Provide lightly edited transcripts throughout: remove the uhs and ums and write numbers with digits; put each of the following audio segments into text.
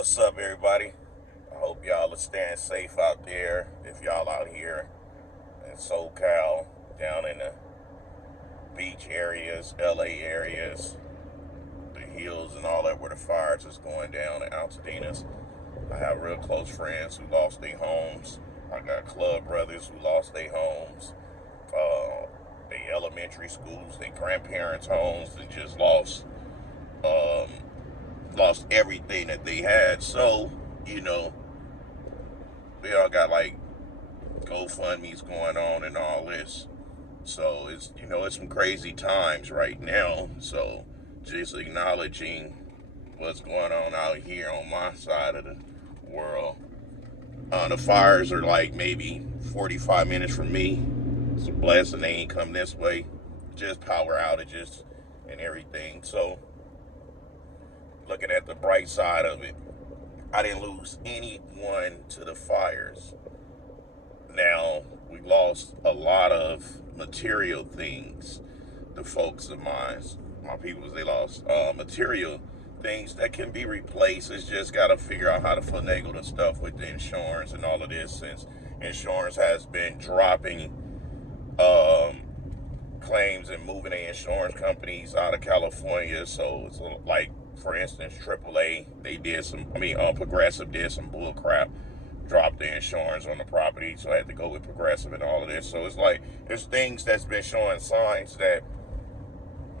What's up, everybody? I hope y'all are staying safe out there. If y'all out here in SoCal, down in the beach areas, LA areas, the hills and all that where the fires is going down in Altadenas. I have real close friends who lost their homes. I got club brothers who lost their homes. Their elementary schools, their grandparents' homes, and just um, lost everything that they had. So, you know, they all got like GoFundMe's going on and all this. So it's some crazy times right now. So just acknowledging what's going on out here on my side of the world. The fires are like maybe 45 minutes from me. It's a blessing they ain't come this way. Just power outages and everything. So looking at the bright side of it, I didn't lose anyone to the fires. Now, we lost a lot of material things. The folks of mine, my people, they lost material things that can be replaced. It's just got to figure out how to finagle the stuff with the insurance and all of this, since insurance has been dropping claims and moving the insurance companies out of California. So it's like, for instance, AAA, Progressive did some bull crap, dropped the insurance on the property, so I had to go with Progressive and all of this. So it's like, there's things that's been showing signs that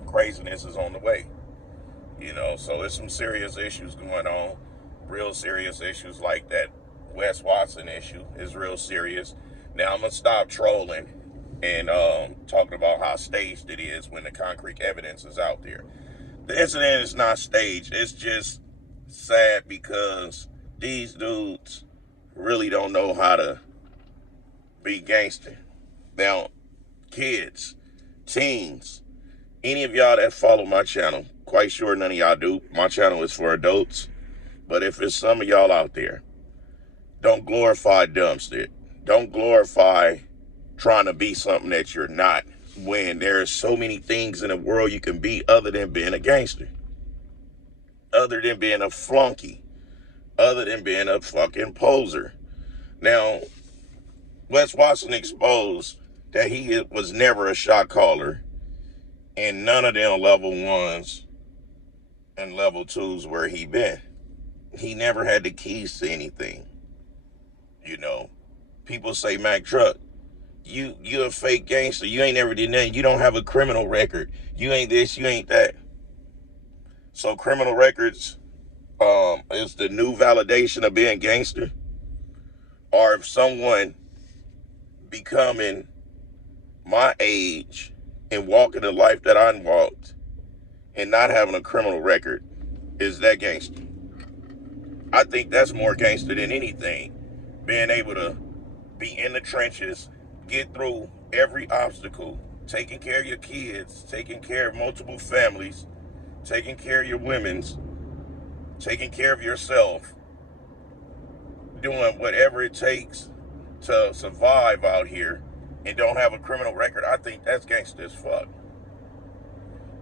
craziness is on the way. So there's some serious issues going on, real serious issues, like that Wes Watson issue is real serious. Now I'm going to stop trolling and talking about how staged it is when the concrete evidence is out there. The incident is not staged. It's just sad because these dudes really don't know how to be gangster. Now, kids, teens, any of y'all that follow my channel, quite sure none of y'all do. My channel is for adults. But if it's some of y'all out there, don't glorify dumpster. Don't glorify trying to be something that you're not, when there's so many things in the world you can be other than being a gangster, other than being a flunky, other than being a fucking poser. Now, Wes Watson exposed that he was never a shot caller, and none of them level ones and level twos where he been. He never had the keys to anything. People say, Mac Truck, you a fake gangster. You ain't never did nothing. You don't have a criminal record. You ain't this, you ain't that. So criminal records is the new validation of being gangster? Or if someone becoming my age and walking the life that I walked and not having a criminal record, is that gangster? I think that's more gangster than anything. Being able to be in the trenches, get through every obstacle, taking care of your kids, taking care of multiple families, taking care of your women's, taking care of yourself, doing whatever it takes to survive out here and don't have a criminal record. I think that's gangster as fuck.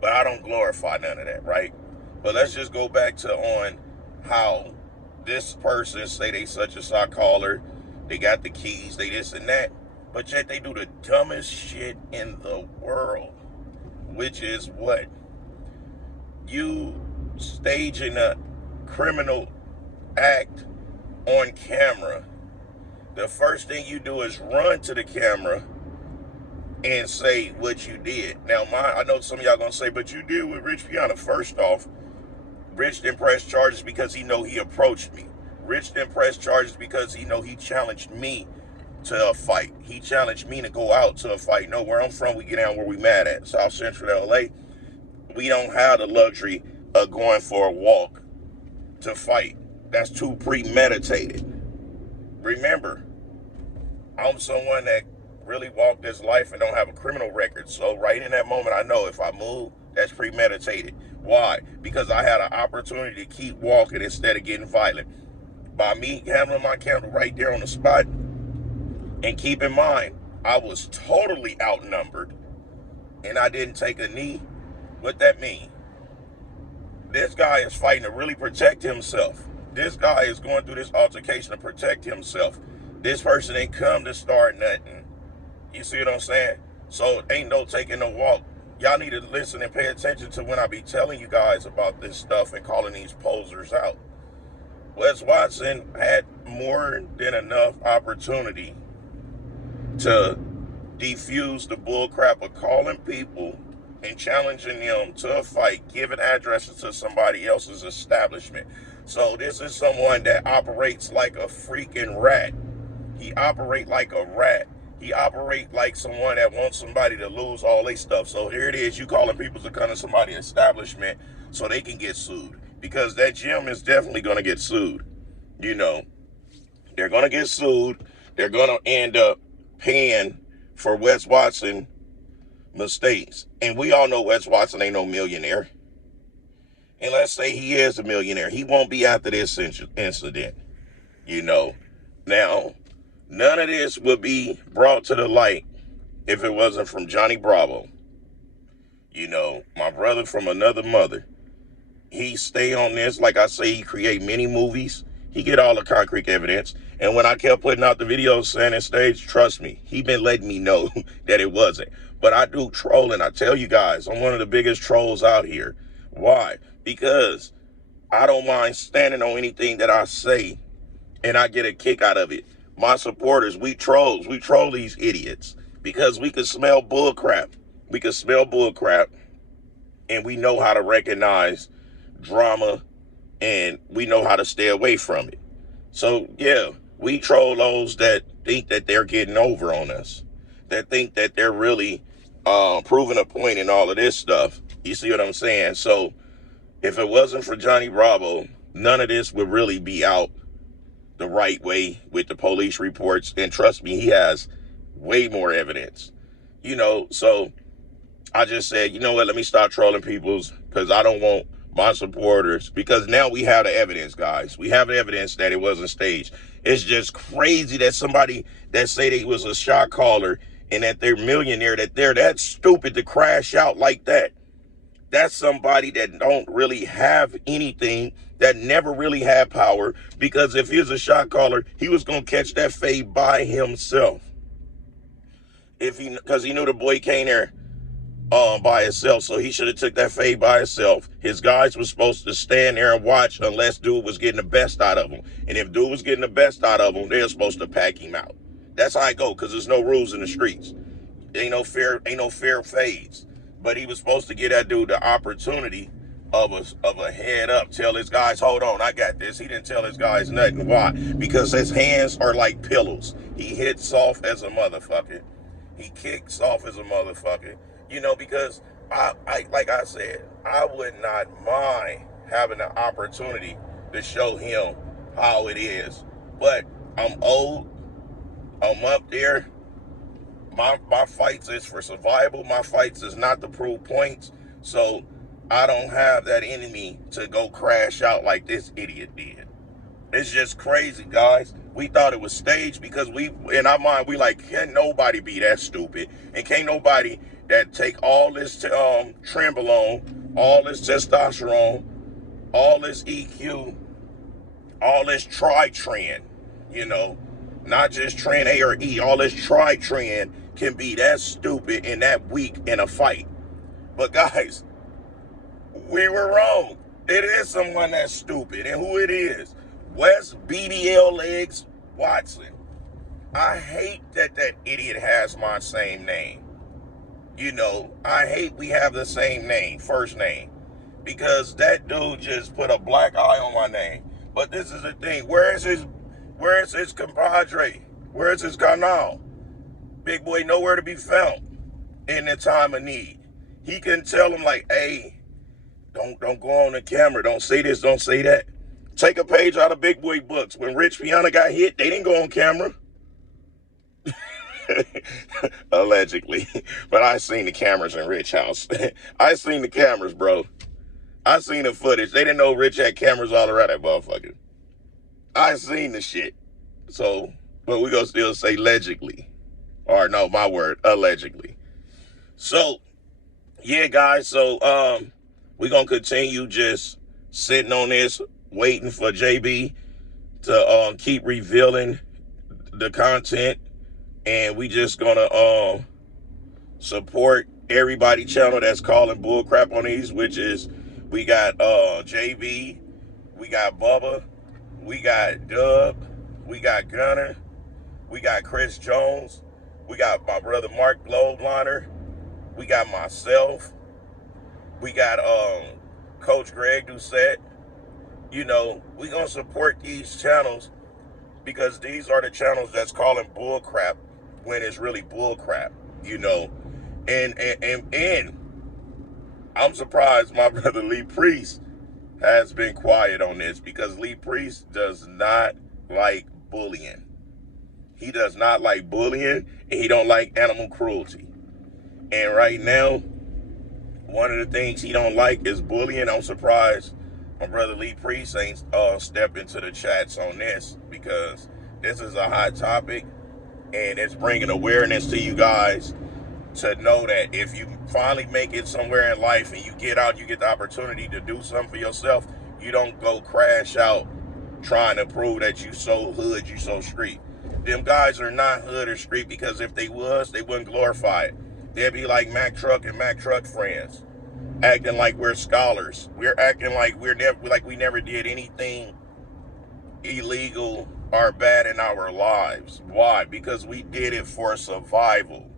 But I don't glorify none of that, right? But let's just go back to on how this person say they such a shot caller, they got the keys, they this and that, but yet they do the dumbest shit in the world, which is what? You staging a criminal act on camera. The first thing you do is run to the camera and say what you did. Now, I know some of y'all gonna say, but you did with Rich Piana. First off, Rich didn't press charges because he know he approached me. Rich didn't press charges because he know he challenged me to a fight. He challenged me to go out to a fight. No, where I'm from, we get down where we mad at. South Central LA. We don't have the luxury of going for a walk to fight. That's too premeditated. Remember, I'm someone that really walked this life and don't have a criminal record. So right in that moment, I know if I move, that's premeditated. Why? Because I had an opportunity to keep walking instead of getting violent. By me handling my camera right there on the spot. And keep in mind, I was totally outnumbered and I didn't take a knee. What that mean? This guy is fighting to really protect himself. this guy is going through this altercation to protect himself. This person ain't come to start nothing. You see what I'm saying? So ain't no taking no walk. Y'all need to listen and pay attention to when I be telling you guys about this stuff and calling these posers out. Wes Watson had more than enough opportunity to defuse the bullcrap of calling people and challenging them to a fight, giving addresses to somebody else's establishment. So this is someone that operates like a freaking rat. He operate like a rat. He operate like someone that wants somebody to lose all their stuff. So here it is, you calling people to come to somebody's establishment so they can get sued. Because that gym is definitely going to get sued. You know, they're going to get sued. They're going to end up paying for Wes Watson mistakes. And we all know Wes Watson ain't no millionaire. And let's say he is a millionaire. He won't be after this incident. You know, now, none of this would be brought to the light if it wasn't from Johnny Bravo. You know, my brother from another mother. He stay on this. Like I say, he create many movies. He get all the concrete evidence. And when I kept putting out the videos saying it stage, trust me, he been letting me know that it wasn't. But I do trolling. I tell you guys, I'm one of the biggest trolls out here. Why? Because I don't mind standing on anything that I say, and I get a kick out of it. My supporters, we trolls. We troll these idiots because we can smell bull crap. We can smell bull crap, and we know how to recognize drama, and we know how to stay away from it. So, yeah, we troll those that think that they're getting over on us, that think that they're really proving a point in all of this stuff. You see what I'm saying? So, if it wasn't for Johnny Bravo, none of this would really be out the right way with the police reports. And trust me, he has way more evidence. You know, so I just said, you know what, let me start trolling people's, because I don't want my supporters, because now we have the evidence, guys. We have evidence that it wasn't staged. It's just crazy that somebody that say they was a shot caller and that they're millionaire, that they're that stupid to crash out like that. That's somebody that don't really have anything, that never really had power, because if he was a shot caller, he was going to catch that fade by himself. Because he knew the boy came there by himself, so he should have took that fade by himself. His guys were supposed to stand there and watch unless dude was getting the best out of him. And if dude was getting the best out of him, they're supposed to pack him out. That's how I go, because there's no rules in the streets. Ain't no fair fades. But he was supposed to give that dude the opportunity of a head up. Tell his guys, hold on, I got this. He didn't tell his guys nothing. Why? Because his hands are like pillows. He hits soft as a motherfucker. He kicks soft as a motherfucker. You know, because I like I said, I would not mind having the opportunity to show him how it is. But I'm old. I'm up there. My fights is for survival. My fights is not to prove points. So I don't have that in me to go crash out like this idiot did. It's just crazy, guys. We thought it was staged because in our mind, we like, can't nobody be that stupid. And can't nobody that take all this Trenbolone, all this testosterone, all this EQ, all this Tritren, you know, not just Tren A or E, all this Tritren can be that stupid and that weak in a fight. But guys, we were wrong. It is someone that's stupid. And who it is? Wes BBL Legs Watson. I hate that idiot has my same name. You know, I hate we have the same name, first name. Because that dude just put a black eye on my name. But this is the thing. Where is his compadre? Where is his canal? Big boy nowhere to be found in the time of need. He can tell him like, hey, don't go on the camera. Don't say this, don't say that. Take a page out of Big Boy books. When Rich Piana got hit, they didn't go on camera. Allegedly. But I seen the cameras in Rich house. I seen the cameras, bro. I seen the footage. They didn't know Rich had cameras all around that motherfucker. I seen the shit. So, but we gonna still say allegedly. Or no, my word, allegedly. So, yeah, guys. So, we're gonna continue just sitting on this, waiting for JB to keep revealing the content, and we just gonna support everybody channel that's calling bull crap on these, which is we got JB, we got Bubba, we got Dub, we got Gunner, we got Chris Jones, we got my brother Mark Globeliner, we got myself, we got Coach Greg Doucette. You know, we gonna support these channels because these are the channels that's calling bull crap when it's really bull crap, you know. And I'm surprised my brother Lee Priest has been quiet on this, because Lee Priest does not like bullying. He does not like bullying, and he don't like animal cruelty. And right now, one of the things he don't like is bullying. I'm surprised my brother Lee Priest ain't step into the chats on this, because this is a hot topic, and it's bringing awareness to you guys to know that if you finally make it somewhere in life and you get out, you get the opportunity to do something for yourself, you don't go crash out trying to prove that you so hood, you so street. Them guys are not hood or street, because if they was, they wouldn't glorify it. They'd be like Mac Truck and Mac Truck friends, acting like we're scholars. We're acting like we never did anything illegal or bad in our lives. Why? Because we did it for survival.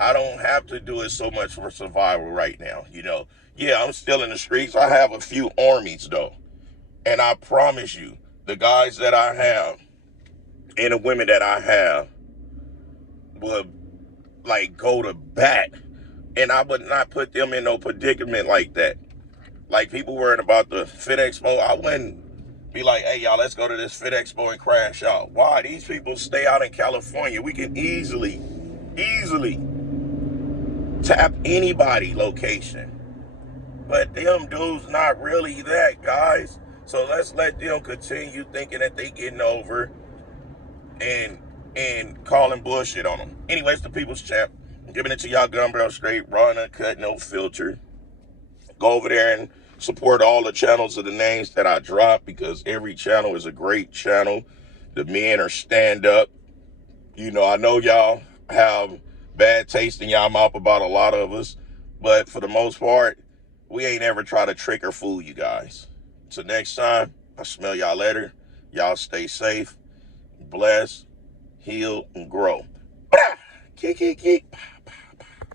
I don't have to do it so much for survival right now, you know. Yeah, I'm still in the streets. I have a few armies, though. And I promise you, the guys that I have and the women that I have would, like, go to bat. And I would not put them in no predicament like that. Like, people worried about the Fit Expo, I wouldn't be like, hey, y'all, let's go to this Fit Expo and crash out. Why? These people stay out in California. We can easily tap anybody location. But them dudes not really that, guys. So let's let them continue thinking that they getting over and calling bullshit on them. Anyways, the People's Champ, giving it to y'all gun barrel straight, raw and uncut, no filter. Go over there and support all the channels of the names that I drop, because every channel is a great channel. The men are stand up. You know, I know y'all have bad taste in y'all mouth about a lot of us, but for the most part, we ain't ever try to trick or fool you guys. So next time, I smell y'all later. Y'all stay safe, bless, heal, and grow. Kick.